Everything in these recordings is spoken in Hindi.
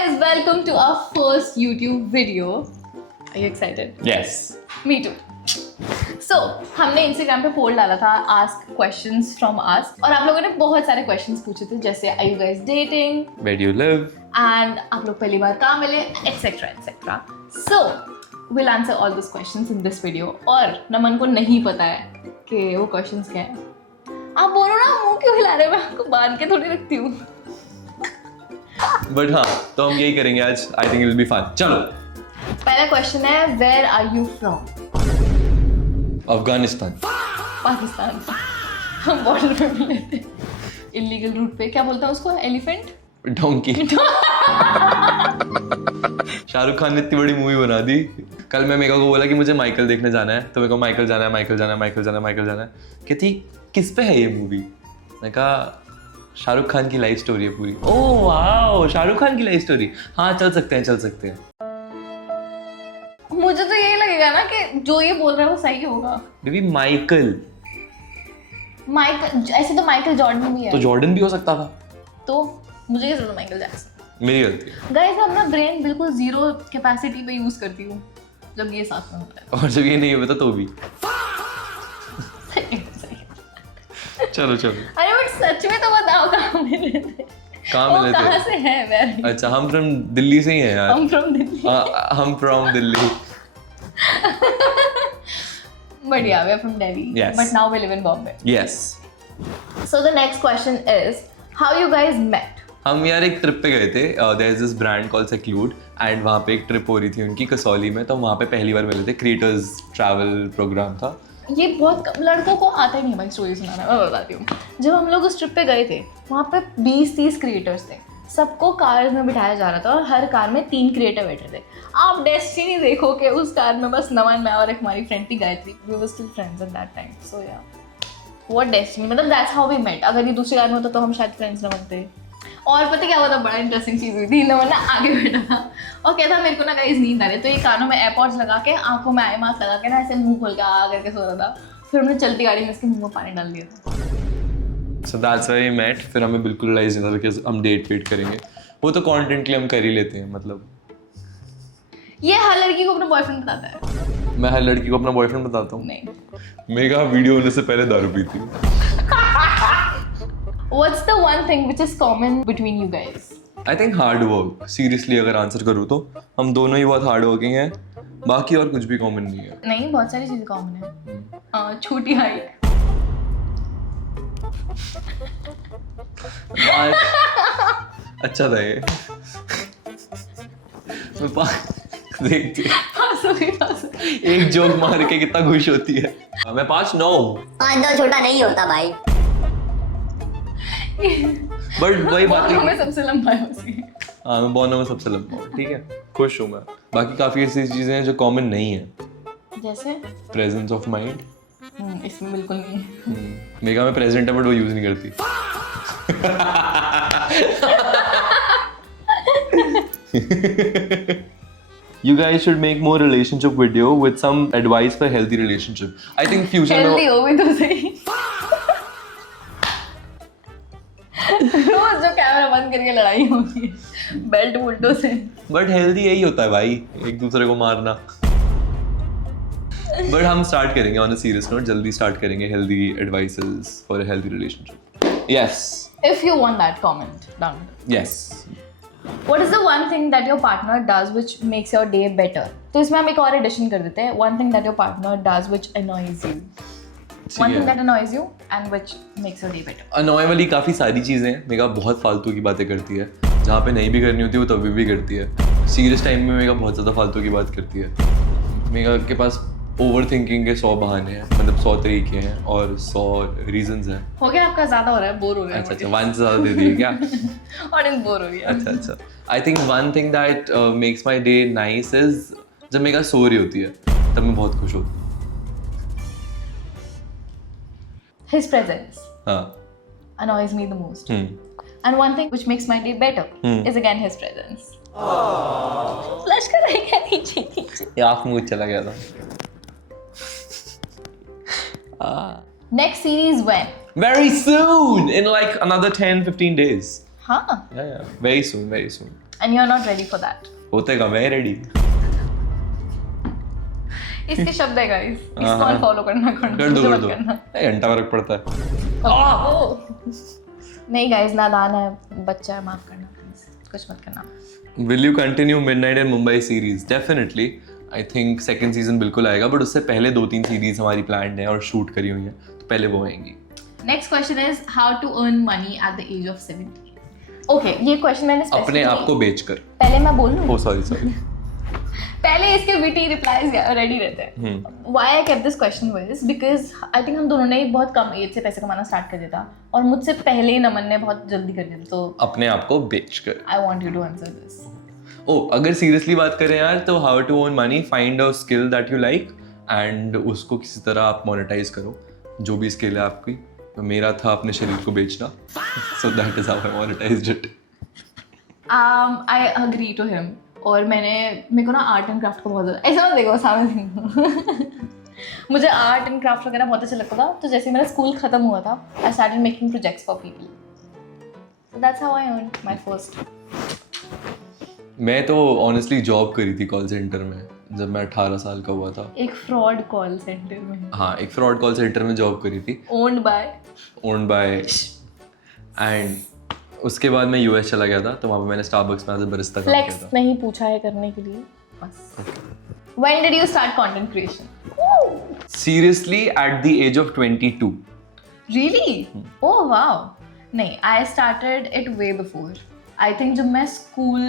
guys, welcome to our first YouTube video. Are you excited? Yes. Me too. So, हमने Instagram पे पोल डाला था ask questions from us और आप लोगों ने बहुत सारे questions पूछे थे जैसे are you guys dating? Where do you live? And आप लोग पहली बार कहाँ मिले? etc etc. So, we'll answer all those questions in this video और नमन को नहीं पता है कि वो questions क्या हैं. आप बोलो ना मुंह क्यों हिला रहे हो मैं आपको बांध के थोड़ी रखती हूँ. But हाँ तो हम यही करेंगे आज. I think it will be fun. चलो. पहला क्वेश्चन है where are you from? Afghanistan. Pakistan. हम बॉर्डर पे मिले थे इलीगल रूट पे. क्या बोलता है उसको? एलिफेंट? डोंकी. शाहरुख खान ने इतनी बड़ी मूवी बना दी. कल मैं मेगा को बोला कि मुझे माइकल देखने जाना है तो मेरे को माइकल जाना है. कहती किस पे है ये मूवी? मैं कहा शाहरुख खान की लाइफ स्टोरी है पूरी. ओह वाओ, शाहरुख खान की लाइफ स्टोरी. हाँ चल सकते हैं. मुझे तो यही लगेगा ना कि जो ये बोल रहा है वो सही होगा. बेबी माइकल ऐसे तो माइकल जॉर्डन भी है तो जॉर्डन भी हो सकता था. तो मुझे कैसे पता माइकल जैक्सन? मेरी गलती है. गाइस मैं अपना ब्रेन बिल्कुल जीरो कैपेसिटी पे यूज करती हूँ जब ये साथ में होता है. और जब ये नहीं होता तो भी. सही. चलो. अरे बट सच में तो बताओ कहाँ मिले थे? कहाँ मिले थे? कहाँ से है वेरी? अच्छा हम फ्रॉम दिल्ली से ही हैं यार. हम फ्रॉम दिल्ली. हम from Delhi. But yeah, we're from Delhi. Yes. But now we live in Bombay. Yes. So the next question is, how you guys met? हम यार एक ट्रिप पे गए थे. There is this brand called Seclude and वहाँ पे एक ट्रिप हो रही थी उनकी कसौली में. तो वहाँ पे पहली बार मिले थे. क्रिएटर्स ट्रैवल प्रोग्राम था. ये बहुत कम लड़कों को आता ही नहीं भाई स्टोरी सुनाना. मैं बताती हूँ. जब हम लोग उस ट्रिप पे गए थे वहाँ पे 20-30 क्रिएटर्स थे. सबको कार्स में बिठाया जा रहा था और हर कार में 3 क्रिएटर बैठे थे. आप डेस्टिनी देखो कि उस कार में बस नमन, मैं और एक हमारी फ्रेंड थी गायत्री. We were still friends at that time. So ya what destiny, मतलब दैट्स हाउ वी मेट. अगर ये दूसरी कार में होता तो हम शायद फ्रेंड्स ना बनते. और पता क्या हुआ था? बड़ा इंटरेस्टिंग चीज़ हुई थी. नमन ना आगे बैठा था और कहता मेरे को ना गाइस नींद आ रही है. तो ये कानों में एयरपॉड्स लगा के आंखों में आई मास्क लगा के ना ऐसे मुंह खोल के आ करके सो रहा था. फिर हमने चलती गाड़ी में इसके मुंह में पानी डाल दिया था. So that's why we met. फिर हमें बिल्कुल रियलाइज नहीं था कि हम डेट वेट करेंगे. वो तो कंटेंट के लिए हम कर ही लेते हैं. मतलब ये हर लड़की को अपना बॉयफ्रेंड बताता है. मैं हर लड़की को अपना बॉयफ्रेंड बताता हूँ. नहीं. मेगा वीडियो होने से पहले दारू पी थी. What's the one thing which is common between you guys? I think hard work. Seriously अगर आंसर करूँ तो हम दोनों ही बहुत हार्ड वर्किंग हैं. बाकी और कुछ भी कॉमन नहीं है. नहीं, बहुत सारी चीजें कॉमन है. छोटी हाइट. अच्छा था ये. देखती एक जोक मार के कितना खुश होती है. मैं 5'9". 5'9" छोटा नहीं होता भाई. बट वही बात मैं है. सबसे लंबा है उसकी. हाँ मैं बोनो में सबसे लंबा हूँ. ठीक है, खुश हूँ मैं. बाकी काफी ऐसी चीजें हैं जो कॉमन नहीं है. जैसे प्रेजेंस ऑफ माइंड. इसमें बिल्कुल नहीं है. मेगा में प्रेजेंट है बट वो यूज नहीं करती. You guys should make more relationship video with some advice for healthy relationship. I think future healthy हो भी तो सही. रोज जो कैमरा बंद करके लड़ाई होती है बेल्ट बुल्टो से. बट हेल्दी यही होता है भाई, एक दूसरे को मारना. बट हम स्टार्ट करेंगे ऑन अ सीरियस नोट. जल्दी स्टार्ट करेंगे healthy advices for a healthy relationship. Yes. If you want that, comment down below. Yes. What is the one thing that your partner does which makes your day better? तो इसमें हम एक और एडिशन कर देते हैं. One thing that your partner does which annoys you. One thing that annoys you and which makes your day better. अनॉय वाली काफ़ी सारी चीज़ें हैं. मेगा बहुत फालतू की बातें करती है. जहाँ पे नहीं भी करनी होती वो तभी भी करती है. सीरियस टाइम में मेगा बहुत ज़्यादा फालतू की बात करती है. मेगा के पास ओवर थिंकिंग के 100 बहाने हैं. मतलब 100 तरीके हैं और 100 रीजंस हैं. हो गया आपका ज़्यादा हो रहा है, बोर हो गया. अच्छा वन से ज़्यादा दे दिए क्या? ऑडियंस बोर हो गया. अच्छा. I think one thing that makes my day nice is जब मेगा सो रही होती है तब मैं बहुत खुश होती हूँ. His presence हाँ. annoys me the most. And one thing which makes my day better is again his presence. Flush कर रही है नीचे. ये आँख मुझे चला गया था. Next series when? Very soon, in like another 10-15 days. हाँ. Yeah. Very soon. and you're not ready for that. होते का मैं रेडी। इसके शब्द है गाइस, हाँ, इसको फॉलो करना कर दो मुझे कर मत दो, करना। घंटा फर्क पड़ता है। नहीं गाइस, नादान है, बच्चा है, माफ करना प्लीज, कुछ मत करना। Will you continue Midnight in Mumbai series? Definitely. I think second season बिल्कुल आएगा, बट उससे पहले 2-3 सीरीज हमारी planned हैं और शूट करी हुई हैं, तो पहले वो आएंगी। Next question is how to earn money at the age of 70। Okay, ये क्वेश्चन मैंने अपने आप को बेचकर। पहले मैं बोलूं? Oh sorry. पहले इसके विटी रिप्लाईज रेडी रहते हैं। Why I kept this question was because I think हम दोनों ने बहुत कम एज से पैसे कमाना स्टार्ट कर दिया था, और मुझसे पहले नमन ने बहुत जल्दी कर दिया, तो अपने आप को बेचकर। I want you to answer this. अगर सीरियसली बात करें यार, तो how to earn money, find a skill that you like and उसको किसी तरह आप मोनेटाइज करो, जो भी स्किल है आपकी। तो मेरा था अपने शरीर को बेचना, so that is how I monetised it. I agree to him. और मेरे को ना आर्ट एंड क्राफ्ट को बहुत ज़्यादा, ऐसा मत देखो सामने मुझे आर्ट एंड क्राफ्ट वगैरह बहुत अच्छा लगता था, तो जैसे मेरा स्कूल खत्म हुआ था, I started making projects for people, so that's how I earn my first. मैं तो ऑनेस्टली जॉब करी थी कॉल सेंटर में जब मैं 18 साल का हुआ था। एक फ्रॉड कॉल सेंटर में? हाँ, एक फ्रॉड कॉल सेंटर में जॉब करी थी, ओन्ड बाय एंड उसके बाद मैं यूएस चला गया था, तो वहाँ पे मैंने स्टारबक्स में एज अ बरिस्ता काम किया फ्लेक्स था। नहीं पूछा है करने के लिए बस। When did you start content creation? Seriously, at the age of 22. Really? Oh wow. नहीं, I started it way before. I think जब मैं स्कूल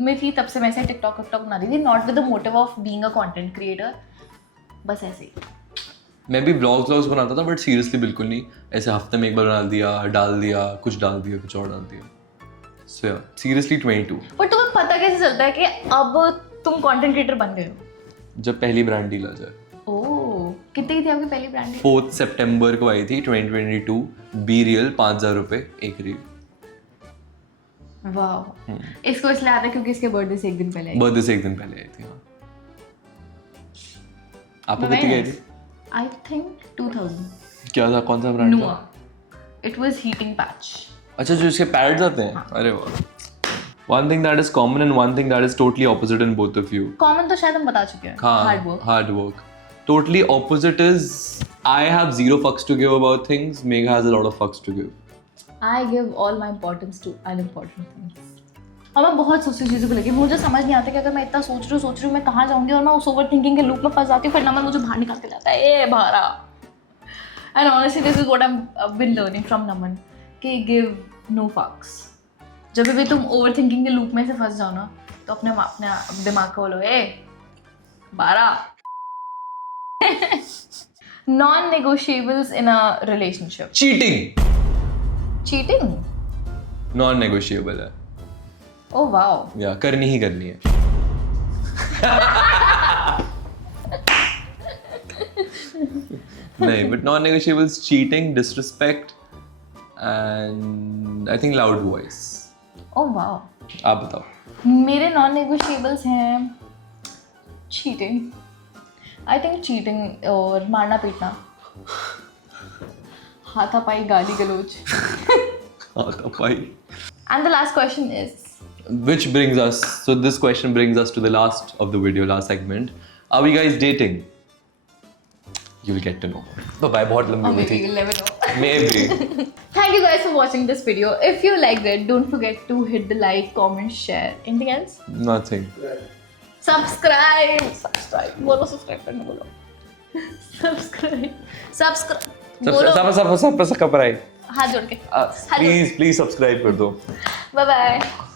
में थी तब से मैं ऐसे टिकटॉक बना रही थी, not with the motive of being a content creator, बस ऐसे ही। मैं भी व्लॉग्स बनाता था, बट सीरियसली बिल्कुल नहीं, ऐसे हफ्ते में एक बार डाल दिया, कुछ और डाल दिया। सो या सीरियसली 22। पर तुम्हें पता कैसे चलता है कि अब तुम कंटेंट क्रिएटर बन गए हो? जब पहली ब्रांड डील आ जाए। ओह, कितनी की थी आपकी पहली ब्रांड डील? 4 सितंबर को आई थी 2022, बी रियल 5000 रुपये एक रील। वाह, इसको इसलिए आता है क्योंकि इसके बर्थडे से एक दिन पहले आई। बर्थडे से एक दिन पहले आई थी। हाँ, आपको कितनी आई थी? I think 2000। क्या था, कौन सा ब्रांड Nua। था? It was heating patch। अच्छा, जो इसके पैड्स आते हैं। अरे वाह। One thing that is common and one thing that is totally opposite in both of you. Common तो शायद हम बता चुके हैं। हाँ, Hard work। hard work. Totally opposite is I have 0 fucks to give about things. Megha has a lot of fucks to give. I give all my importance to unimportant things। और मैं बहुत सोची चीज़ों को लेके, मुझे समझ नहीं आता कि अगर मैं इतना सोच रही हूँ मैं कहाँ जाऊँगी, और मैं उस ओवर थिंकिंग के लूप में फंस जाती हूँ, फिर नमन मुझे बाहर निकाल के लाता है, ए भारा। And honestly this is what I been learning from Naman, कि गिव नो फक्स। जब भी तुम ओवर थिंकिंग के लूप में से फंस जाओ ना, तो अपने दिमाग को बोलो, ए भारा। Non negotiables in a relationship. Cheating non negotiable है। Oh wow. या करनी ही करनी है। नहीं, but non negotiables cheating, disrespect and I think loud voice. Oh wow. आप बताओ। मेरे नॉन नेगोशिएबल्स हैं चीटिंग, आई थिंक चीटिंग और मारना पीटना, हाथापाई, गाली गलौज। हाथापाई। And the last question is, Which brings us, so this question brings us to the last of the video, last segment. Are we guys dating? You will get to know. Bye-bye, बहुत लंबी or हुई maybe थी। you'll never know। Maybe. Thank you guys for watching this video. If you liked it, don't forget to hit the like, comment, share. Anything else? Nothing. Subscribe. बोलो subscribe करने बोलो। Subscribe। बोलो। सब subscribe। हाथ जोड़ के। Please subscribe कर दो। Bye bye.